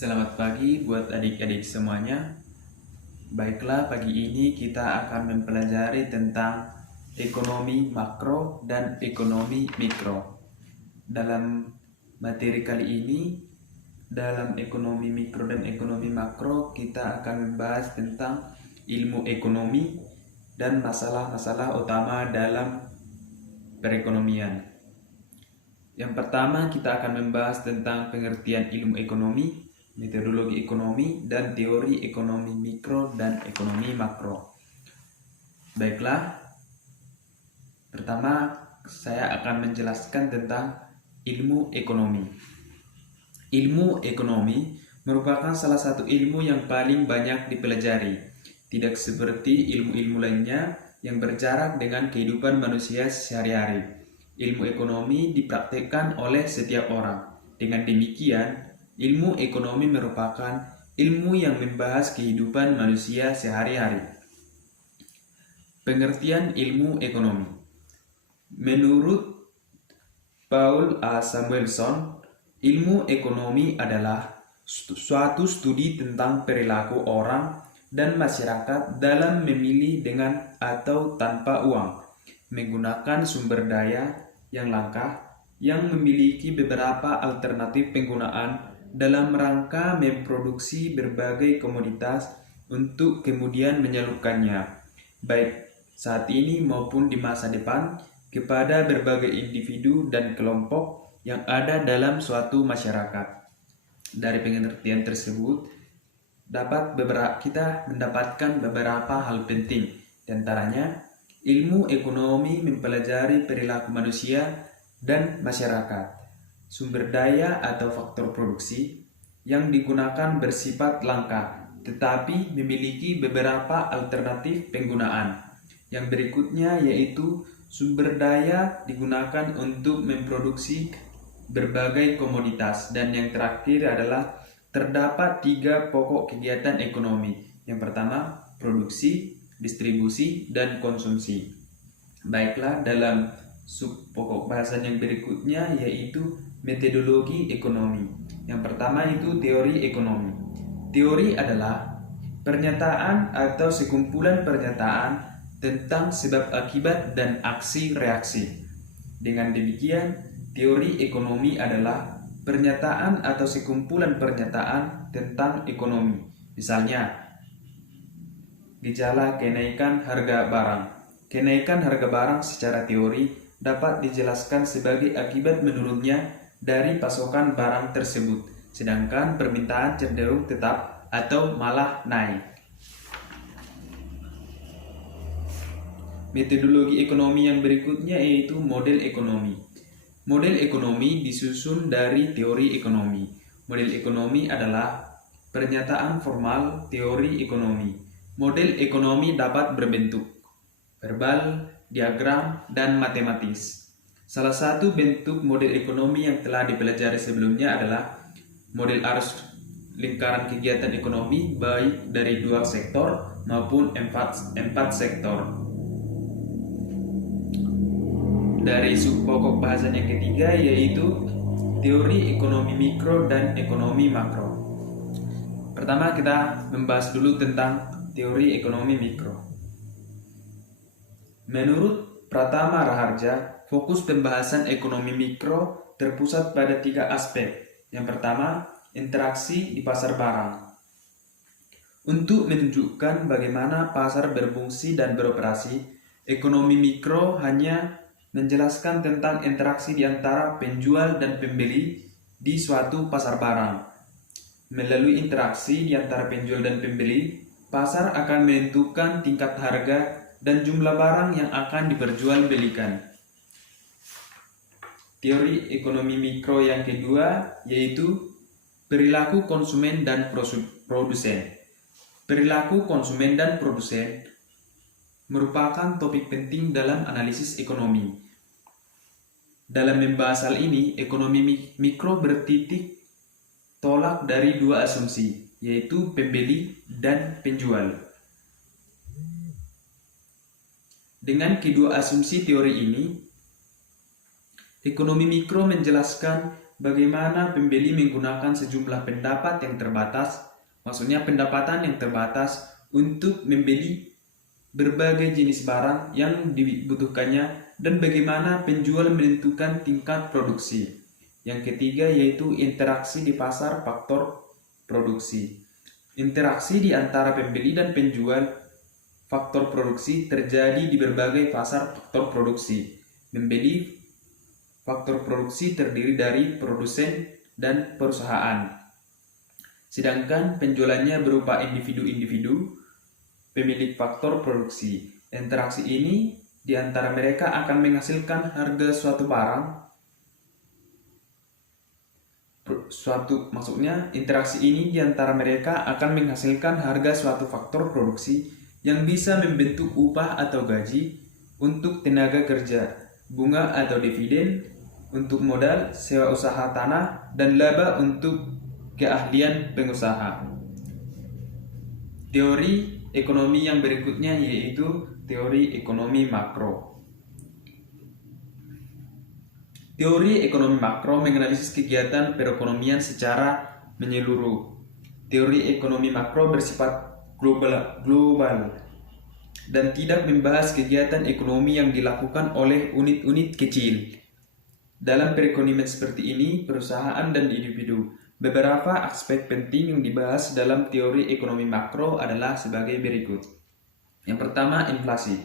Selamat pagi buat adik-adik semuanya. Baiklah, pagi ini kita akan mempelajari tentang ekonomi makro dan ekonomi mikro. Dalam materi kali ini, dalam ekonomi mikro dan ekonomi makro, kita akan membahas tentang ilmu ekonomi dan masalah-masalah utama dalam perekonomian. Yang pertama, kita akan membahas tentang pengertian ilmu ekonomi, metodologi ekonomi, dan teori ekonomi mikro dan ekonomi makro. Baiklah, pertama saya akan menjelaskan tentang ilmu ekonomi. Ilmu ekonomi merupakan salah satu ilmu yang paling banyak dipelajari, tidak seperti ilmu-ilmu lainnya yang berjarak dengan kehidupan manusia sehari-hari. Ilmu ekonomi dipraktikkan oleh setiap orang. Dengan demikian, ilmu ekonomi merupakan ilmu yang membahas kehidupan manusia sehari-hari. Pengertian ilmu ekonomi. Menurut Paul A. Samuelson, ilmu ekonomi adalah suatu studi tentang perilaku orang dan masyarakat dalam memilih dengan atau tanpa uang, menggunakan sumber daya yang langka, yang memiliki beberapa alternatif penggunaan dalam rangka memproduksi berbagai komoditas untuk kemudian menyalurkannya, baik saat ini maupun di masa depan, kepada berbagai individu dan kelompok yang ada dalam suatu masyarakat. Dari pengertian tersebut, kita mendapatkan beberapa hal penting, diantaranya ilmu ekonomi mempelajari perilaku manusia dan masyarakat. Sumber daya atau faktor produksi yang digunakan bersifat langka, tetapi memiliki beberapa alternatif penggunaan. Yang berikutnya yaitu sumber daya digunakan untuk memproduksi berbagai komoditas. Dan yang terakhir adalah terdapat 3 pokok kegiatan ekonomi. Yang pertama, produksi, distribusi, dan konsumsi. Baiklah, dalam sub pokok bahasan yang berikutnya yaitu metodologi ekonomi. Yang pertama itu teori ekonomi. Teori adalah pernyataan atau sekumpulan pernyataan tentang sebab akibat dan aksi reaksi. Dengan demikian, teori ekonomi adalah pernyataan atau sekumpulan pernyataan tentang ekonomi. Misalnya, gejala kenaikan harga barang. Kenaikan harga barang secara teori dapat dijelaskan sebagai akibat menurunnya dari pasokan barang tersebut, sedangkan permintaan cenderung tetap atau malah naik. Metodologi ekonomi yang berikutnya yaitu model ekonomi. Model ekonomi disusun dari teori ekonomi. Model ekonomi adalah pernyataan formal teori ekonomi. Model ekonomi dapat berbentuk verbal, diagram, dan matematis. Salah satu bentuk model ekonomi yang telah dipelajari sebelumnya adalah model arus lingkaran kegiatan ekonomi baik dari 2 sektor maupun 4 sektor. Dari sub pokok bahasan yang ketiga yaitu teori ekonomi mikro dan ekonomi makro. Pertama kita membahas dulu tentang teori ekonomi mikro. Menurut Pratama Raharja, fokus pembahasan ekonomi mikro terpusat pada 3 aspek. Yang pertama, interaksi di pasar barang. Untuk menunjukkan bagaimana pasar berfungsi dan beroperasi, ekonomi mikro hanya menjelaskan tentang interaksi di antara penjual dan pembeli di suatu pasar barang. Melalui interaksi di antara penjual dan pembeli, pasar akan menentukan tingkat harga dan jumlah barang yang akan diperjualbelikan. Teori ekonomi mikro yang kedua yaitu perilaku konsumen dan produsen. Perilaku konsumen dan produsen merupakan topik penting dalam analisis ekonomi. Dalam membahas hal ini, ekonomi mikro bertitik tolak dari 2 asumsi, yaitu pembeli dan penjual. Dengan kedua asumsi teori ini, ekonomi mikro menjelaskan bagaimana pembeli menggunakan sejumlah pendapat yang terbatas, maksudnya pendapatan yang terbatas untuk membeli berbagai jenis barang yang dibutuhkannya dan bagaimana penjual menentukan tingkat produksi. Yang ketiga yaitu interaksi di pasar faktor produksi. Interaksi di antara pembeli dan penjual faktor produksi terjadi di berbagai pasar faktor produksi. Membeli faktor produksi terdiri dari produsen dan perusahaan. Sedangkan penjualannya berupa individu-individu pemilik faktor produksi. Interaksi ini di antara mereka akan menghasilkan harga suatu barang. Maksudnya interaksi ini di antara mereka akan menghasilkan harga suatu faktor produksi yang bisa membentuk upah atau gaji untuk tenaga kerja, bunga atau dividen untuk modal, sewa usaha tanah, dan laba untuk keahlian pengusaha. Teori ekonomi yang berikutnya yaitu teori ekonomi makro. Teori ekonomi makro menganalisis kegiatan perekonomian secara menyeluruh. Teori ekonomi makro bersifat global dan tidak membahas kegiatan ekonomi yang dilakukan oleh unit-unit kecil. Dalam perekonomian seperti ini, perusahaan dan individu. Beberapa aspek penting yang dibahas dalam teori ekonomi makro adalah sebagai berikut. Yang pertama, inflasi.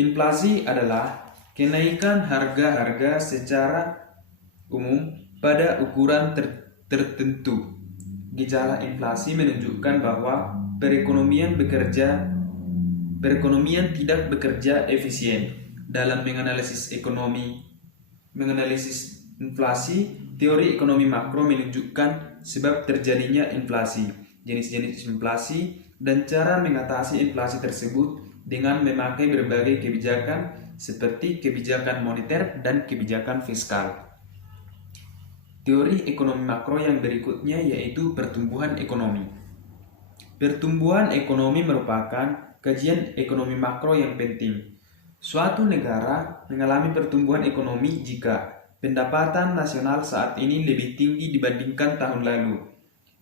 Inflasi adalah kenaikan harga-harga secara umum pada ukuran tertentu. Gejala inflasi menunjukkan bahwa perekonomian tidak bekerja efisien. Dalam menganalisis inflasi, teori ekonomi makro menunjukkan sebab terjadinya inflasi, jenis-jenis inflasi, dan cara mengatasi inflasi tersebut dengan memakai berbagai kebijakan seperti kebijakan moneter dan kebijakan fiskal. Teori ekonomi makro yang berikutnya yaitu pertumbuhan ekonomi. Pertumbuhan ekonomi merupakan kajian ekonomi makro yang penting. Suatu negara mengalami pertumbuhan ekonomi jika pendapatan nasional saat ini lebih tinggi dibandingkan tahun lalu.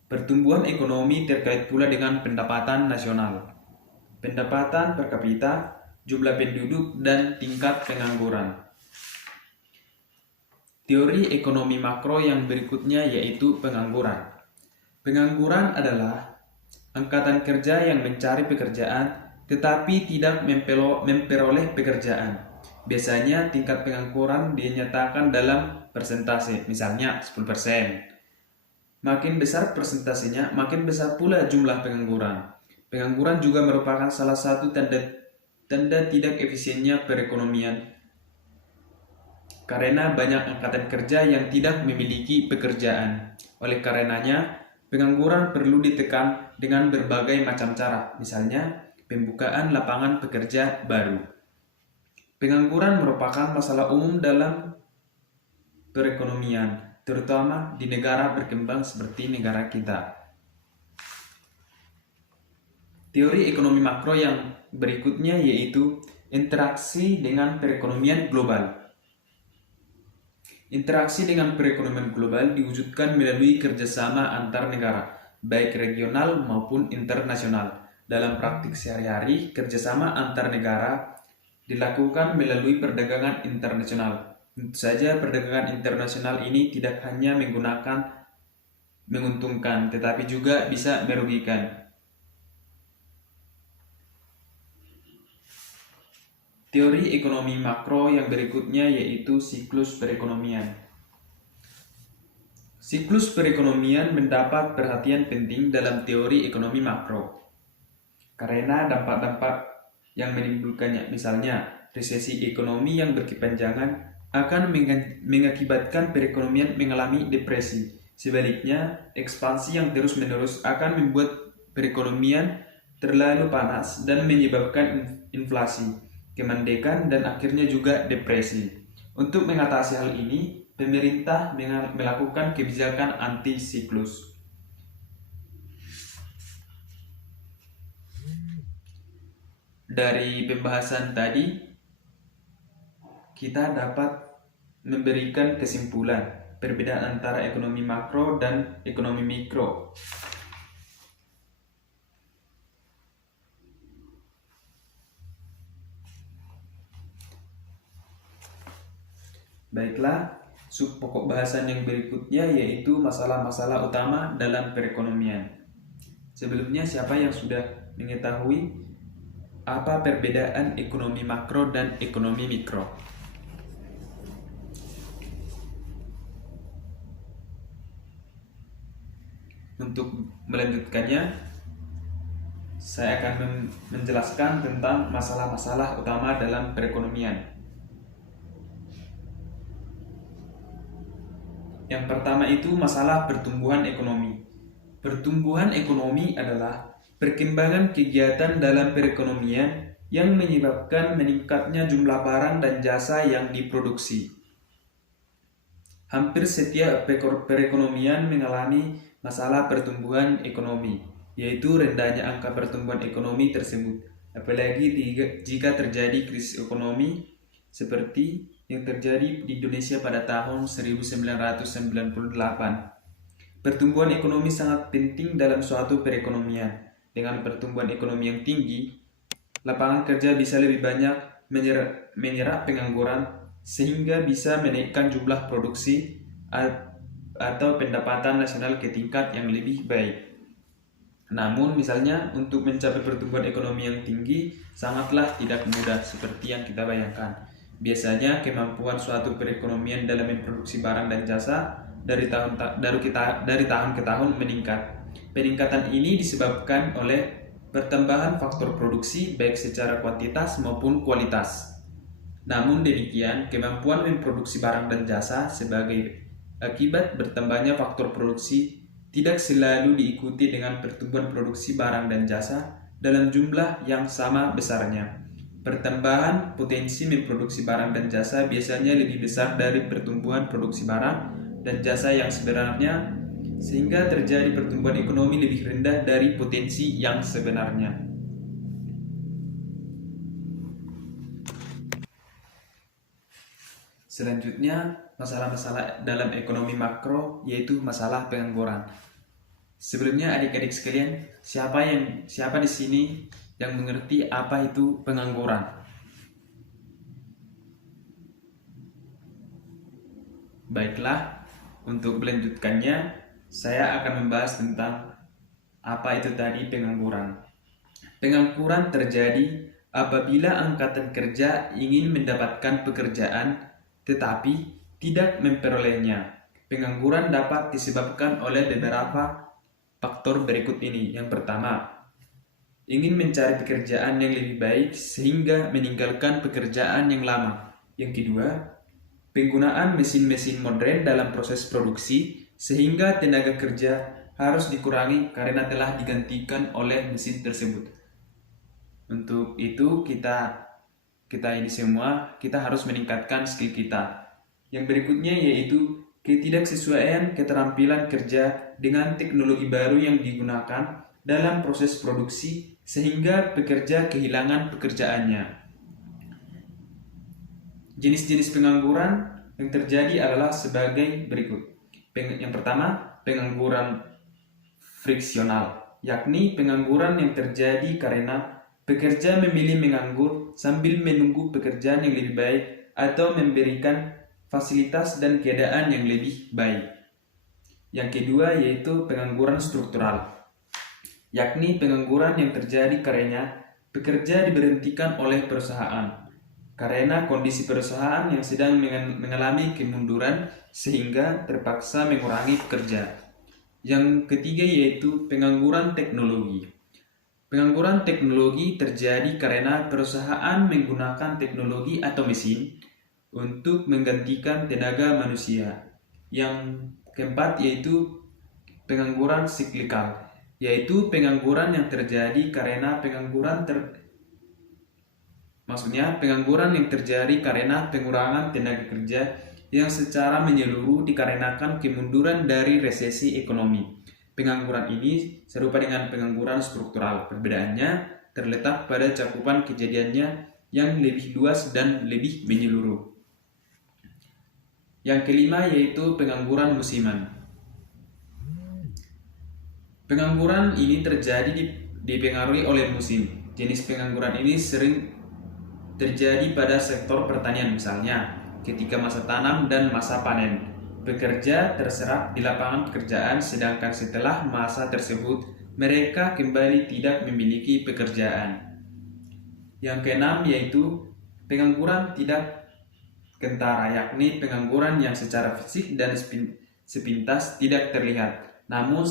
Pertumbuhan ekonomi terkait pula dengan pendapatan nasional, pendapatan per kapita, jumlah penduduk, dan tingkat pengangguran. Teori ekonomi makro yang berikutnya yaitu pengangguran. Pengangguran adalah angkatan kerja yang mencari pekerjaan tetapi tidak memperoleh pekerjaan. Biasanya tingkat pengangguran dinyatakan dalam persentase, misalnya 10%. Makin besar persentasenya, makin besar pula jumlah pengangguran. Pengangguran juga merupakan salah satu tanda tidak efisiennya perekonomian. Karena banyak angkatan kerja yang tidak memiliki pekerjaan. Oleh karenanya, pengangguran perlu ditekan dengan berbagai macam cara, misalnya pembukaan lapangan pekerja baru. Pengangguran merupakan masalah umum dalam perekonomian, terutama di negara berkembang seperti negara kita. Teori ekonomi makro yang berikutnya yaitu interaksi dengan perekonomian global. Interaksi dengan perekonomian global diwujudkan melalui kerjasama antar negara, baik regional maupun internasional. Dalam praktik sehari-hari, kerjasama antar negara dilakukan melalui perdagangan internasional. Tentu saja perdagangan internasional ini tidak hanya menguntungkan, tetapi juga bisa merugikan. Teori ekonomi makro yang berikutnya yaitu siklus perekonomian. Siklus perekonomian mendapat perhatian penting dalam teori ekonomi makro karena dampak-dampak yang menimbulkannya, misalnya resesi ekonomi yang berkepanjangan akan mengakibatkan perekonomian mengalami depresi. Sebaliknya, ekspansi yang terus-menerus akan membuat perekonomian terlalu panas dan menyebabkan inflasi, kemandekan, dan akhirnya juga depresi. Untuk mengatasi hal ini, pemerintah melakukan kebijakan anti-siklus. Dari pembahasan tadi, kita dapat memberikan kesimpulan perbedaan antara ekonomi makro dan ekonomi mikro. Baiklah, pokok bahasan yang berikutnya yaitu masalah-masalah utama dalam perekonomian. Sebelumnya, siapa yang sudah mengetahui apa perbedaan ekonomi makro dan ekonomi mikro? Untuk melanjutkannya, saya akan menjelaskan tentang masalah-masalah utama dalam perekonomian. Yang pertama itu masalah pertumbuhan ekonomi. Pertumbuhan ekonomi adalah perkembangan kegiatan dalam perekonomian yang menyebabkan meningkatnya jumlah barang dan jasa yang diproduksi. Hampir setiap perekonomian mengalami masalah pertumbuhan ekonomi, yaitu rendahnya angka pertumbuhan ekonomi tersebut, apalagi jika terjadi krisis ekonomi seperti yang terjadi di Indonesia pada tahun 1998. Pertumbuhan ekonomi sangat penting dalam suatu perekonomian. Dengan pertumbuhan ekonomi yang tinggi, lapangan kerja bisa lebih banyak menyerap pengangguran, sehingga bisa menaikkan jumlah produksi atau pendapatan nasional ke tingkat yang lebih baik. Namun misalnya untuk mencapai pertumbuhan ekonomi yang tinggi sangatlah tidak mudah seperti yang kita bayangkan. Biasanya kemampuan suatu perekonomian dalam memproduksi barang dan jasa dari tahun ke tahun meningkat. Peningkatan ini disebabkan oleh pertambahan faktor produksi baik secara kuantitas maupun kualitas. Namun demikian, kemampuan memproduksi barang dan jasa sebagai akibat bertambahnya faktor produksi tidak selalu diikuti dengan pertumbuhan produksi barang dan jasa dalam jumlah yang sama besarnya. Pertambahan potensi memproduksi barang dan jasa biasanya lebih besar dari pertumbuhan produksi barang dan jasa yang sebenarnya, sehingga terjadi pertumbuhan ekonomi lebih rendah dari potensi yang sebenarnya. Selanjutnya, masalah-masalah dalam ekonomi makro yaitu masalah pengangguran. Sebelumnya adik-adik sekalian, siapa di sini yang mengerti apa itu pengangguran? Baiklah, untuk melanjutkannya, saya akan membahas tentang apa itu tadi pengangguran. Pengangguran terjadi apabila angkatan kerja ingin mendapatkan pekerjaan tetapi tidak memperolehnya. Pengangguran dapat disebabkan oleh beberapa faktor berikut ini. Yang pertama, ingin mencari pekerjaan yang lebih baik sehingga meninggalkan pekerjaan yang lama. Yang kedua, penggunaan mesin-mesin modern dalam proses produksi sehingga tenaga kerja harus dikurangi karena telah digantikan oleh mesin tersebut. Untuk itu kita ini semua harus meningkatkan skill kita. Yang berikutnya yaitu ketidaksesuaian keterampilan kerja dengan teknologi baru yang digunakan dalam proses produksi sehingga pekerja kehilangan pekerjaannya. Jenis-jenis pengangguran yang terjadi adalah sebagai berikut. Yang pertama, pengangguran friksional, yakni pengangguran yang terjadi karena pekerja memilih menganggur sambil menunggu pekerjaan yang lebih baik atau memberikan fasilitas dan keadaan yang lebih baik. Yang kedua yaitu pengangguran struktural, yakni pengangguran yang terjadi karena pekerja diberhentikan oleh perusahaan karena kondisi perusahaan yang sedang mengalami kemunduran sehingga terpaksa mengurangi pekerja. Yang ketiga yaitu pengangguran teknologi. Pengangguran teknologi terjadi karena perusahaan menggunakan teknologi atau mesin untuk menggantikan tenaga manusia. Yang keempat yaitu pengangguran siklikal, yaitu pengangguran yang terjadi karena pengangguran yang terjadi karena pengurangan tenaga kerja yang secara menyeluruh dikarenakan kemunduran dari resesi ekonomi. Pengangguran ini serupa dengan pengangguran struktural. Perbedaannya terletak pada cakupan kejadiannya yang lebih luas dan lebih menyeluruh. Yang kelima yaitu pengangguran musiman. Pengangguran ini terjadi dipengaruhi oleh musim. Jenis pengangguran ini sering terjadi pada sektor pertanian misalnya, ketika masa tanam dan masa panen. Pekerja terserap di lapangan pekerjaan, sedangkan setelah masa tersebut, mereka kembali tidak memiliki pekerjaan. Yang keenam yaitu pengangguran tidak kentara, yakni pengangguran yang secara fisik dan sepintas tidak terlihat, namun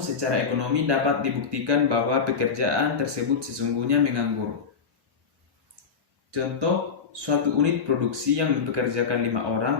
secara ekonomi dapat dibuktikan bahwa pekerjaan tersebut sesungguhnya menganggur. Contoh, suatu unit produksi yang mempekerjakan 5 orang